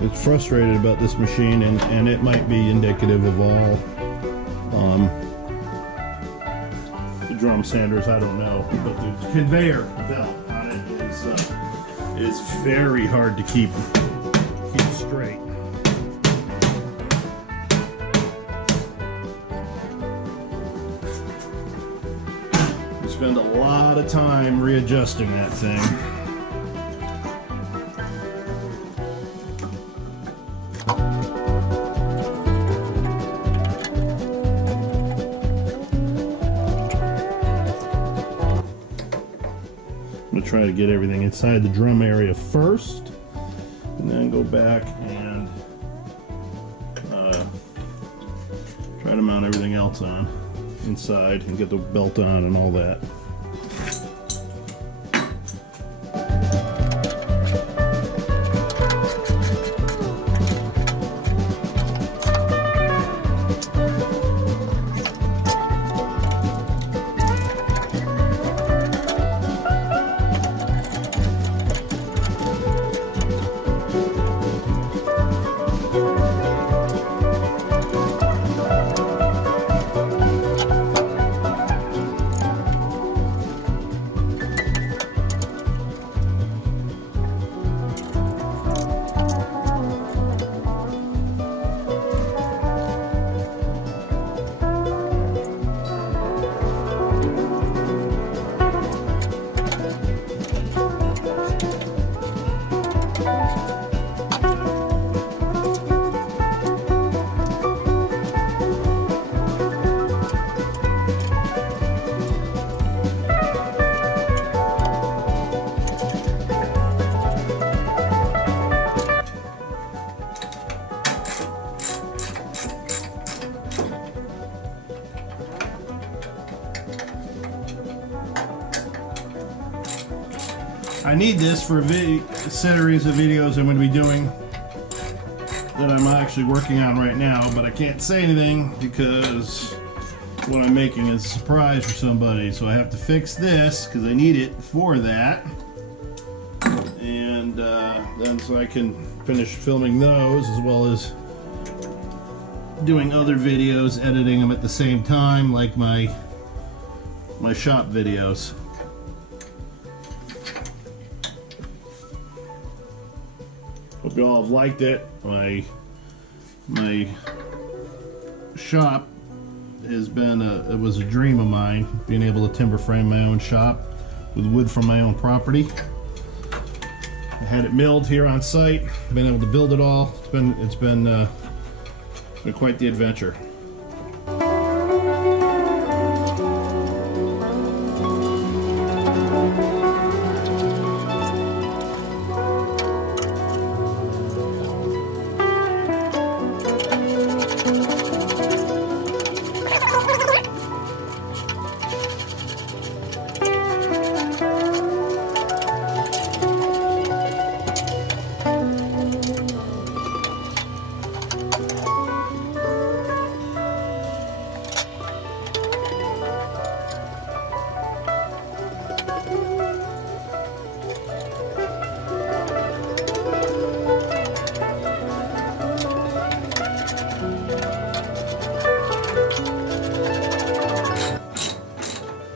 it's frustrated about this machine, and it might be indicative of all the drum sanders, I don't know, but the conveyor belt on it is very hard to keep straight. You spend a lot of time readjusting that thing. I'm gonna try to get everything inside the drum area first, and then go back and try to mount everything else on inside and get the belt on and all that. I need this for a series of videos I'm going to be doing that I'm actually working on right now, but I can't say anything because what I'm making is a surprise for somebody. So I have to fix this because I need it for that, and then so I can finish filming those as well as doing other videos, editing them at the same time, like my shop videos. Hope you all have liked it. My shop has been it was a dream of mine, being able to timber frame my own shop with wood from my own property. I had it milled here on site, been able to build it all. It's been quite the adventure.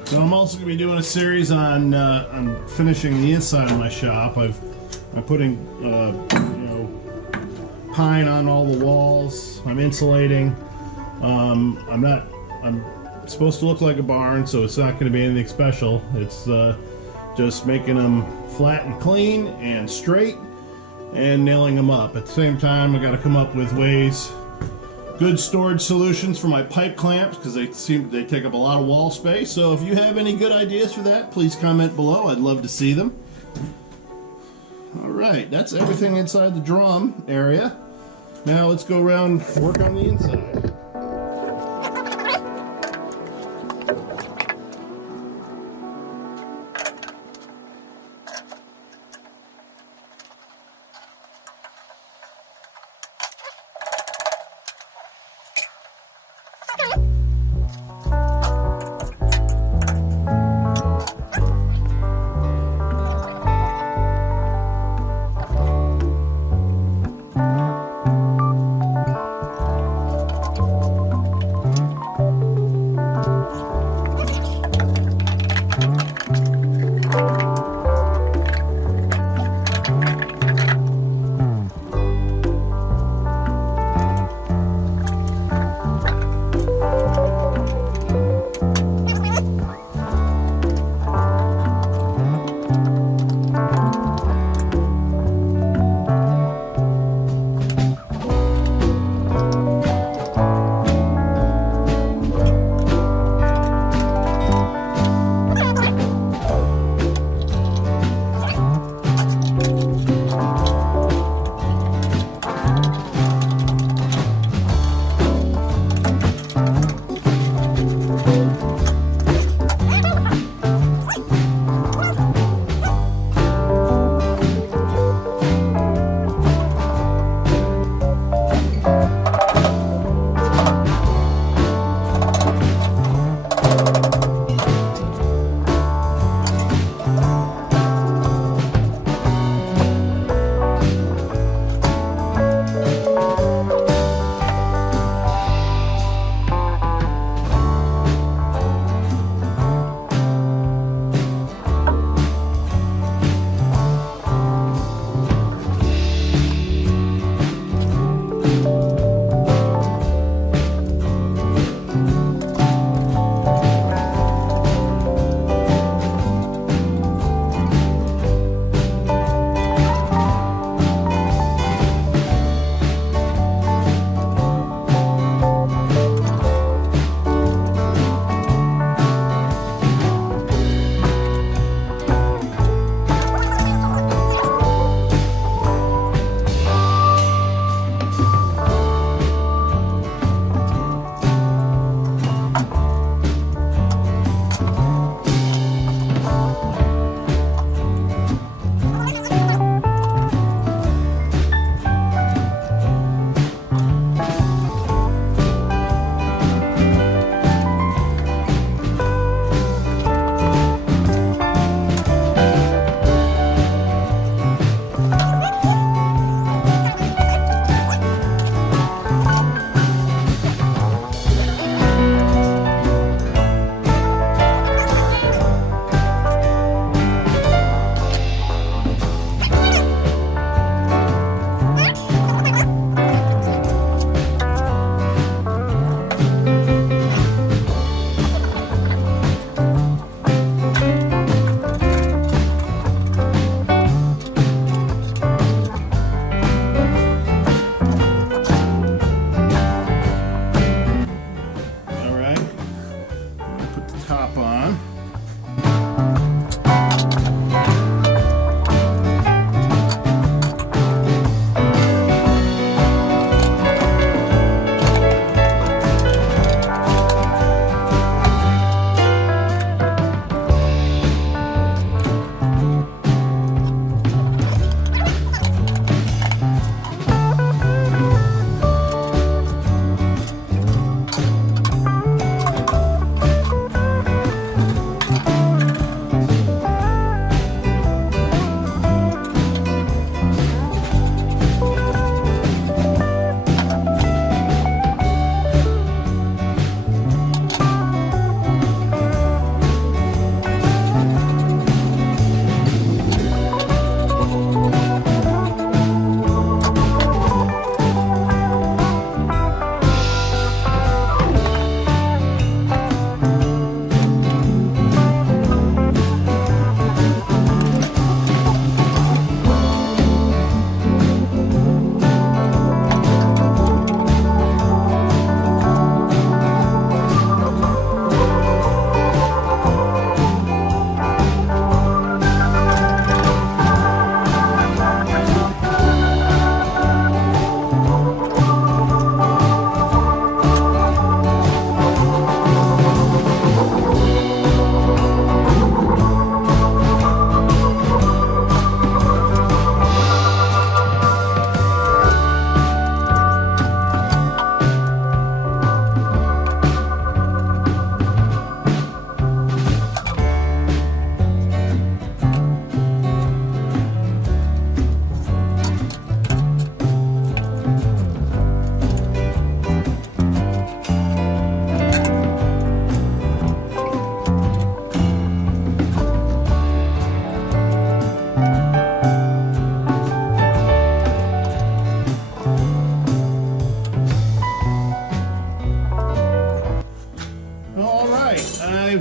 So I'm also going to be doing a series on finishing the inside of my shop. I'm putting pine on all the walls. I'm insulating. I'm supposed to look like a barn, so it's not going to be anything special. It's just making them flat and clean and straight and nailing them up. At the same time, I got to come up with ways, good storage solutions for my pipe clamps, because they take up a lot of wall space. So if you have any good ideas for that, please comment below. I'd love to see them. All right, that's everything inside the drum area. Now let's go around and work on the inside.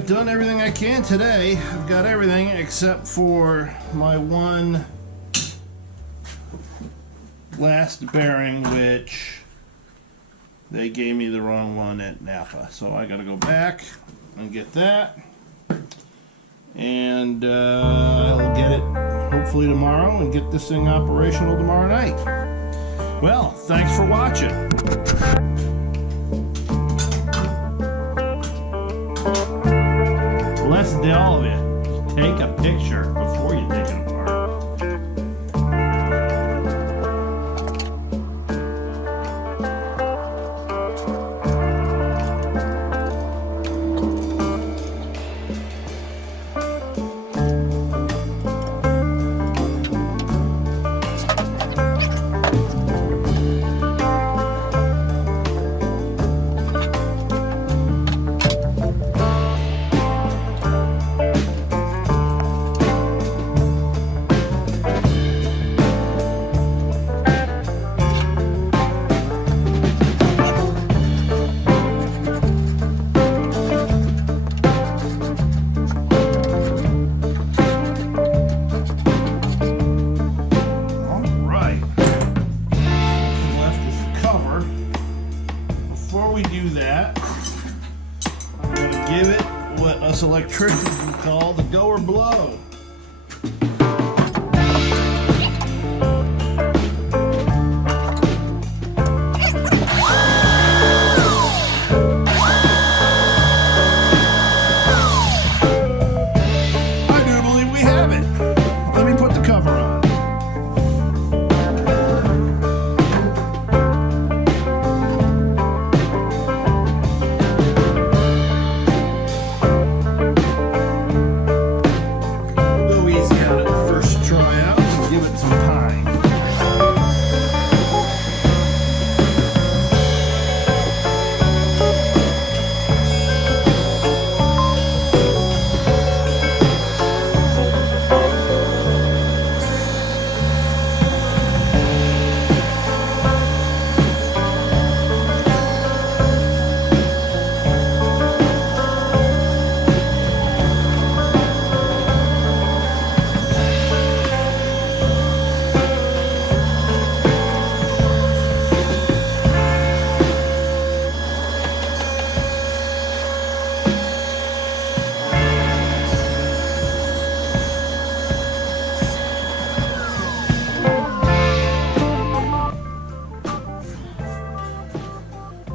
done everything I can today. I've got everything except for my one last bearing, which they gave me the wrong one at Napa. So I gotta go back and get that. And I'll get it hopefully tomorrow and get this thing operational tomorrow night. Well, thanks for watching. Less than all of it. Take a picture before you take it apart. Give it what us electricians would call the go or blow. I do believe we have it. Let me put the cover on.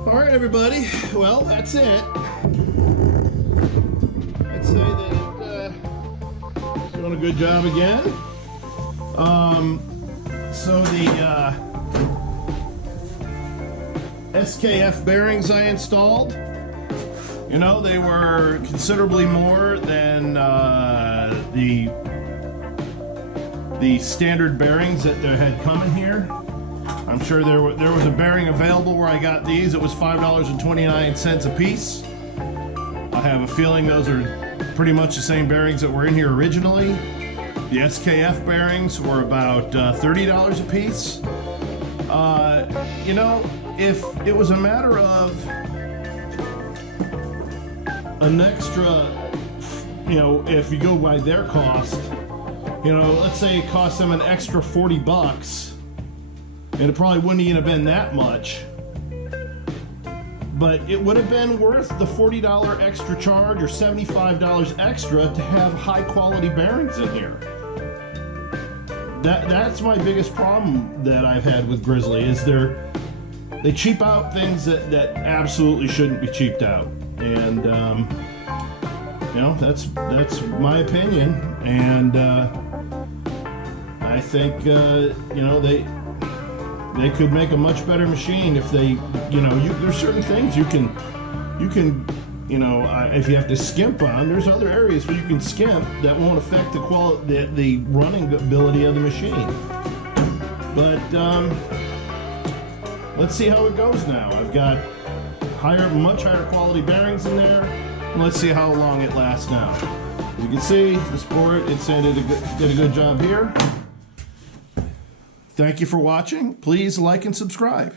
Alright everybody, well that's it. I'd say that it's doing a good job again. So the SKF bearings I installed, you know, they were considerably more than the standard bearings that had come in here. I'm sure there was a bearing available where I got these. It was $5.29 a piece. I have a feeling those are pretty much the same bearings that were in here originally. The SKF bearings were about $30 a piece. You know, if it was a matter of an extra, you know, if you go by their cost, you know, let's say it cost them an extra 40 bucks. And it probably wouldn't even have been that much, but it would have been worth the $40 extra charge or $75 extra to have high quality bearings in here. That's my biggest problem that I've had with Grizzly, is they cheap out things that absolutely shouldn't be cheaped out. And you know, that's my opinion. And I think you know, they could make a much better machine if they, you know, there's certain things you can, you know, if you have to skimp on, there's other areas where you can skimp that won't affect the quality, the running ability of the machine. But let's see how it goes now. I've got much higher quality bearings in there. And let's see how long it lasts now. As you can see, the Sport, it did a good job here. Thank you for watching. Please like and subscribe.